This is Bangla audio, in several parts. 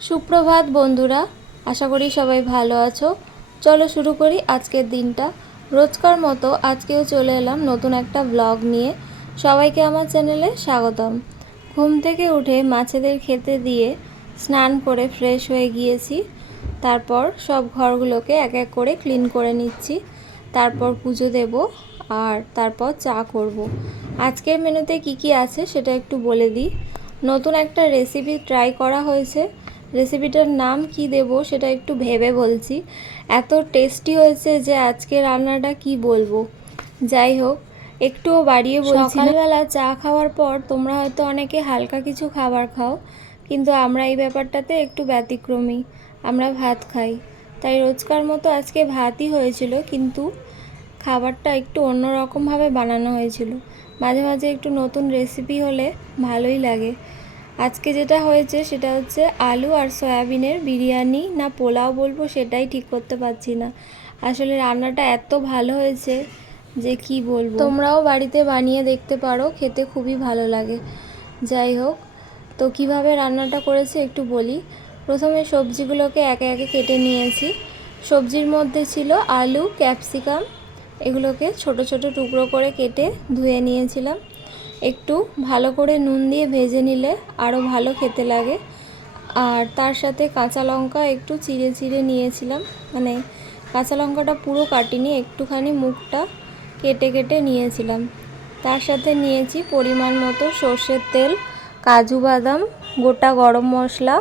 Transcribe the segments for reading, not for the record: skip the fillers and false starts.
সুপ্রভাত বন্ধুরা, আশা করি সবাই ভালো আছো। চলো শুরু করি আজকের দিনটা। রোজকার মতো আজকেও চলে এলাম নতুন একটা ব্লগ নিয়ে। সবাইকে আমার চ্যানেলে স্বাগতম। ঘুম থেকে উঠে মাছেদের খেতে দিয়ে স্নান করে ফ্রেশ হয়ে গিয়েছি। তারপর সব ঘরগুলোকে এক এক করে ক্লিন করে নিচ্ছি। তারপর পুজো দেব আর তারপর চা করব। আজকের মেনুতে কি কি আছে সেটা একটু বলে দিই। নতুন একটা রেসিপি ট্রাই করা হয়েছে। রেসিপিটার নাম কি দেব সেটা একটু ভেবে বলছি। এত টেস্টি হয়েছে যে আজকে রান্নাটা কি বলবো। যাই হোক, একটুও বাড়িয়ে বলছি না। সকালবেলা চা খাওয়ার পর তোমরা হয়তো অনেকে হালকা কিছু খাবার খাও, কিন্তু আমরা এই ব্যাপারটাতে একটু ব্যতিক্রমী। আমরা ভাত খাই। তাই রোজকার মতো আজকে ভাতই হয়েছিল, কিন্তু খাবারটা একটু অন্যরকমভাবে বানানো হয়েছিল। মাঝে মাঝে একটু নতুন রেসিপি হলে ভালোই লাগে। আজকে যেটা হয়েছে সেটা হচ্ছে আলু আর সয়াবিনের বিরিয়ানি না পোলাও বলবো সেটাই ঠিক করতে পারছি না। আসলে রান্নাটা এত ভালো হয়েছে যে কি বলবো। তোমরাও বাড়িতে বানিয়ে দেখতে পারো, খেতে খুবই ভালো লাগে। যাই হোক, তো কিভাবে রান্নাটা করেছি একটু বলি। প্রথমে সবজিগুলোকে একে একে কেটে নিয়েছি। সবজির মধ্যে ছিল আলু, ক্যাপসিকাম, এগুলোকে ছোট ছোট টুকরো করে কেটে ধুয়ে নিয়েছিলাম। একটু ভালো করে নুন দিয়ে ভেজে নিলে আরও ভালো খেতে লাগে। আর তার সাথে কাঁচা লঙ্কা একটু চিড়ে চিড়ে নিয়েছিলাম, মানে কাঁচা লঙ্কাটা পুরো কাটিনি, একটুখানি মুখটা কেটে কেটে নিয়েছিলাম। তার সাথে নিয়েছি পরিমাণ মতো সর্ষের তেল, কাজু বাদাম, গোটা গরম মশলা,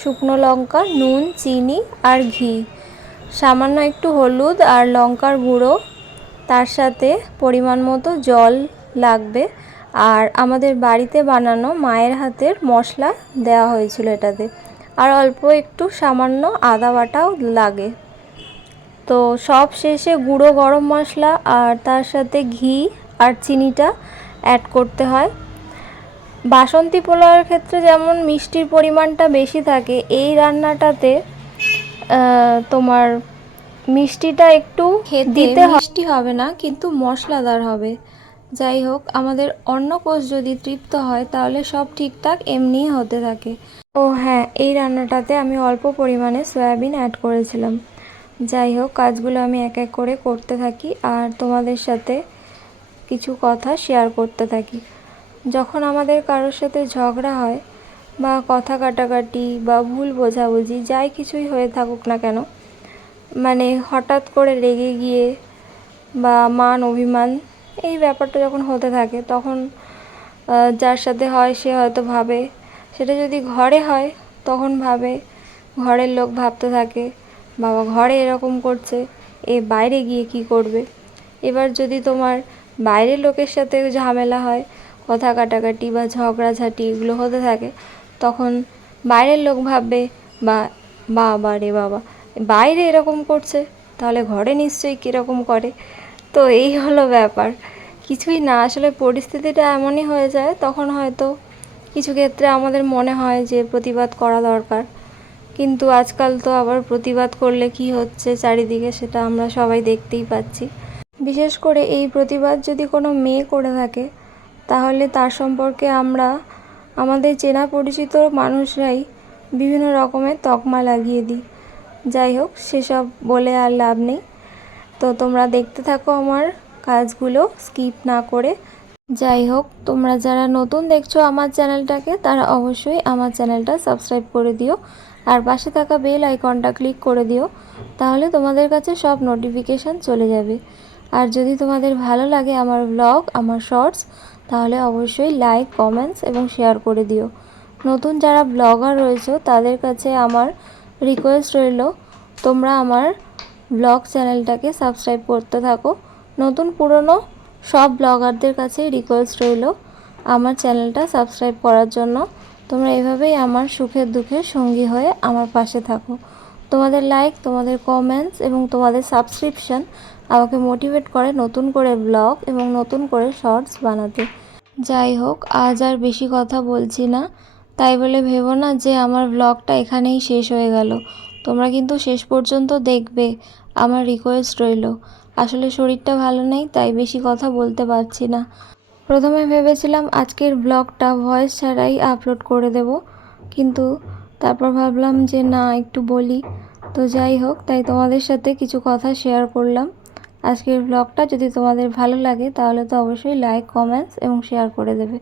শুকনো লঙ্কা, নুন, চিনি আর ঘি, সামান্য একটু হলুদ আর লঙ্কার গুঁড়ো, তার সাথে পরিমাণ মতো জল লাগবে। আর আমাদের বাড়িতে বানানো মায়ের হাতের মশলা দেওয়া হয়েছিল এটাতে, আর অল্প একটু সামান্য আদা বাটাও লাগে। তো সব শেষে গুঁড়ো গরম মশলা আর তার সাথে ঘি আর চিনিটা অ্যাড করতে হয়। বাসন্তী পোলাওয়ের ক্ষেত্রে যেমন মিষ্টির পরিমাণটা বেশি থাকে, এই রান্নাটাতে তোমার মিষ্টিটা একটু দিতে মিষ্টি হবে না, কিন্তু মশলাদার হবে। যাই হোক, আমাদের অন্নকোষ যদি তৃপ্ত হয় তাহলে সব ঠিকঠাক এমনিই হতে থাকে। ও হ্যাঁ, এই রান্নাটাতে আমি অল্প পরিমাণে সয়াবিন অ্যাড করেছিলাম। যাই হোক, কাজগুলো আমি এক এক করে করতে থাকি আর তোমাদের সাথে কিছু কথা শেয়ার করতে থাকি। যখন আমাদের কারোর সাথে ঝগড়া হয় বা কথা কাটাকাটি বা ভুল বোঝাবুঝি যাই কিছুই হয়ে থাকুক না কেন, মানে হঠাৎ করে রেগে গিয়ে বা মান অভিমান এই ব্যাপারটা যখন হতে থাকে, তখন যার সাথে হয় সে হয়তো ভাবে, সেটা যদি ঘরে হয় তখন ভাবে, ঘরের লোক ভাবতে থাকে বাবা ঘরে এরকম করছে, এ বাইরে গিয়ে কি করবে। এবার যদি তোমার বাইরের লোকের সাথে ঝামেলা হয়, কথা কাটাকাটি বা ঝগড়াঝাটি এগুলো হতে থাকে, তখন বাইরের লোক ভাববে বাবা রে বাবা, বাইরে এরকম করছে, তাহলে ঘরে নিশ্চয়ই কীরকম করে। তো এই হলো ব্যাপার। কিছুই না, আসলে পরিস্থিতিটা এমনই হয়ে যায়, তখন হয়তো কিছু ক্ষেত্রে আমাদের মনে হয় যে প্রতিবাদ করা দরকার, কিন্তু আজকাল তো আবার প্রতিবাদ করলে কি হচ্ছে চারিদিকে সেটা আমরা সবাই দেখতেই পাচ্ছি। বিশেষ করে এই প্রতিবাদ যদি কোনো মেয়ে করে থাকে, তাহলে তার সম্পর্কে আমরা আমাদের চেনা পরিচিত মানুষরাই বিভিন্ন রকমের তকমা লাগিয়ে দিই। যাই হোক, সেসব বলে আর লাভ নেই। তো তোমরা দেখতে থাকো আমার কাজগুলো স্কিপ না করে। যাই হোক, তোমরা যারা নতুন দেখছো আমার চ্যানেলটাকে, তারা অবশ্যই আমার চ্যানেলটা সাবস্ক্রাইব করে দিও আর পাশে থাকা বেল আইকনটা ক্লিক করে দিও, তাহলে তোমাদের কাছে সব নোটিফিকেশান চলে যাবে। আর যদি তোমাদের ভালো লাগে আমার ব্লগ, আমার শর্টস, তাহলে অবশ্যই লাইক, কমেন্টস এবং শেয়ার করে দিও। নতুন যারা ব্লগার রয়েছে তাদের কাছে আমার রিকোয়েস্ট রইল, তোমরা আমার ব্লগ চ্যানেলটাকে সাবস্ক্রাইব করতে থাকো। নতুন পুরনো সব ব্লগারদের কাছেই রিকোয়েস্ট রইল আমার চ্যানেলটা সাবস্ক্রাইব করার জন্য। তোমরা এভাবেই আমার সুখের দুঃখের সঙ্গী হয়ে আমার পাশে থাকো। তোমাদের লাইক, তোমাদের কমেন্টস এবং তোমাদের সাবস্ক্রিপশন আমাকে মোটিভেট করে নতুন করে ব্লগ এবং নতুন করে শর্টস বানাতে। যাই হোক, আজ আর বেশি কথা বলছি না, তাই বলে ভেবো না যে আমার ব্লগটা এখানেই শেষ হয়ে গেল। তোমরা কিন্তু শেষ পর্যন্ত দেখবে, আমার রিকোয়েস্ট রইল। আসলে শরীরটা ভালো নেই, তাই বেশি কথা বলতে পারছি না। প্রথমে ভেবেছিলাম আজকের ব্লগটা ভয়েস ছাড়াই আপলোড করে দেব, কিন্তু তারপর ভাবলাম যে না একটু বলি। তো যাই হোক, তাই তোমাদের সাথে কিছু কথা শেয়ার করলাম। আজকের ব্লগটা যদি তোমাদের ভালো লাগে তাহলে তো অবশ্যই লাইক, কমেন্টস এবং শেয়ার করে দেবে।